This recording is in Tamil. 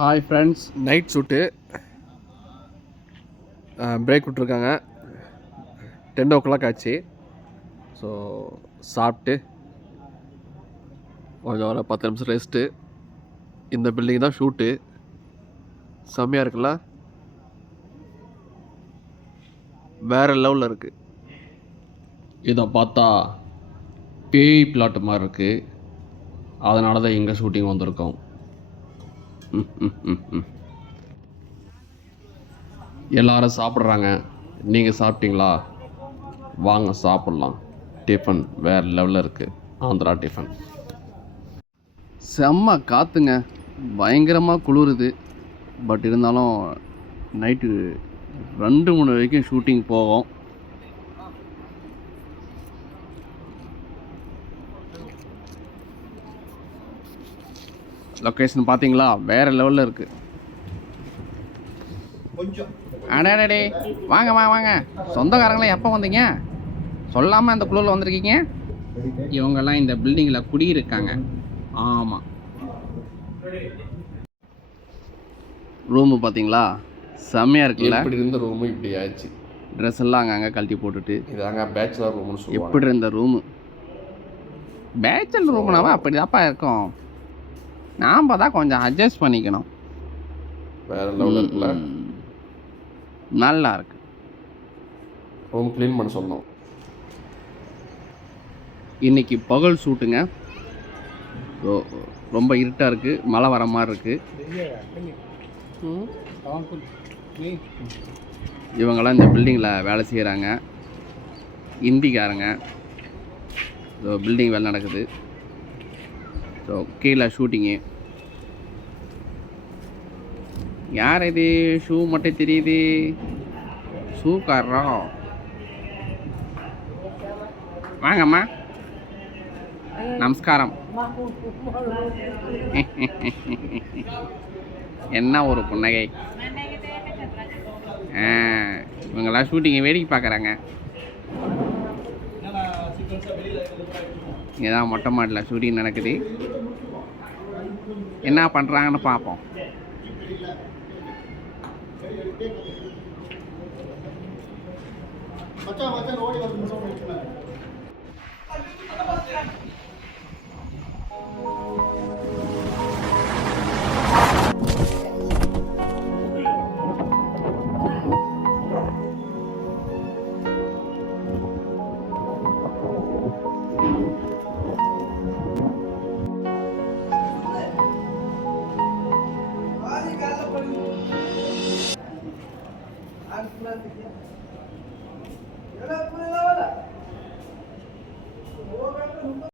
Hi friends, night shoot break விட்ருக்காங்க. 10 o'clock ஆச்சு. ஸோ சாப்பிட்டு கொஞ்சம் ஒரு 10 நிமிஷம் ரெஸ்ட்டு. இந்த பில்டிங் தான் ஷூட்டு. செம்மையாக இருக்குல்ல, வேறு லெவலில் இருக்குது. இதை பார்த்தா பேய் பிளாட் மாதிரி இருக்குது. அதனால தான் எங்கள் ஷூட்டிங் வந்திருக்கோம். எல்லாரும் சாப்பிட்றாங்க. நீங்கள் சாப்பிட்டீங்களா? வாங்க சாப்பிட்லாம். டிஃபன் வேறு லெவலில் இருக்குது. ஆந்திரா டிஃபன். செம்ம காற்றுங்க, பயங்கரமாக குளிருது. பட் இருந்தாலும் நைட்டு 2-3 வரைக்கும் ஷூட்டிங் போவோம். லொக்கேஷன் பார்த்தீங்களா, வேறு லெவலில் இருக்குது. அடடே, வாங்க வாங்க வாங்க. சொந்தக்காரங்களாம் எப்போ வந்தீங்க? சொல்லாமல் அந்த குழுவில் வந்திருக்கீங்க. இவங்கெல்லாம் இந்த பில்டிங்கில் குடியிருக்காங்க. ஆமாம். ரூமு பார்த்தீங்களா, செம்மையாக இருக்குல்ல. இப்படி இருந்த ரூமு இப்படி ஆயிடுச்சு. ட்ரெஸ் எல்லாம் அங்கங்கே கழட்டி போட்டுட்டு இதாங்க பேச்சுலர் ரூம்னு சொல்லுவாங்க. எப்படி இருந்த ரூமு? பேச்சுலர் ரூம்னாவா அப்படி தாப்பா இருக்கும். நாம் தான் கொஞ்சம் அட்ஜஸ்ட் பண்ணிக்கணும். வேறு லெவலில் இருக்குல்ல, நல்லா இருக்கு. ரூம் க்ளீன் பண்ண சொன்னோம். இன்றைக்கி பகல் ஷூட்டுங்க. ரொம்ப இருட்டாக இருக்குது, மழை வர மாதிரி இருக்குது. இவங்கெல்லாம் இந்த பில்டிங்கில் வேலை செய்கிறாங்க, இந்திக்காரங்க. ஸோ பில்டிங் வேலை நடக்குது. ஸோ கீழே ஷூட்டிங்கு. யார் இது? ஷூ மட்டும் தெரியுது. ஷூக்காரரா? வாங்கம்மா, நமஸ்காரம். என்ன ஒரு புன்னகை. இவங்கெல்லாம் ஷூட்டிங்கை வேடிக்கை பார்க்குறாங்க. இங்கே தான் மொட்டை மாடியில் ஷூட்டிங் நடக்குது. என்ன பண்ணுறாங்கன்னு பார்ப்போம்.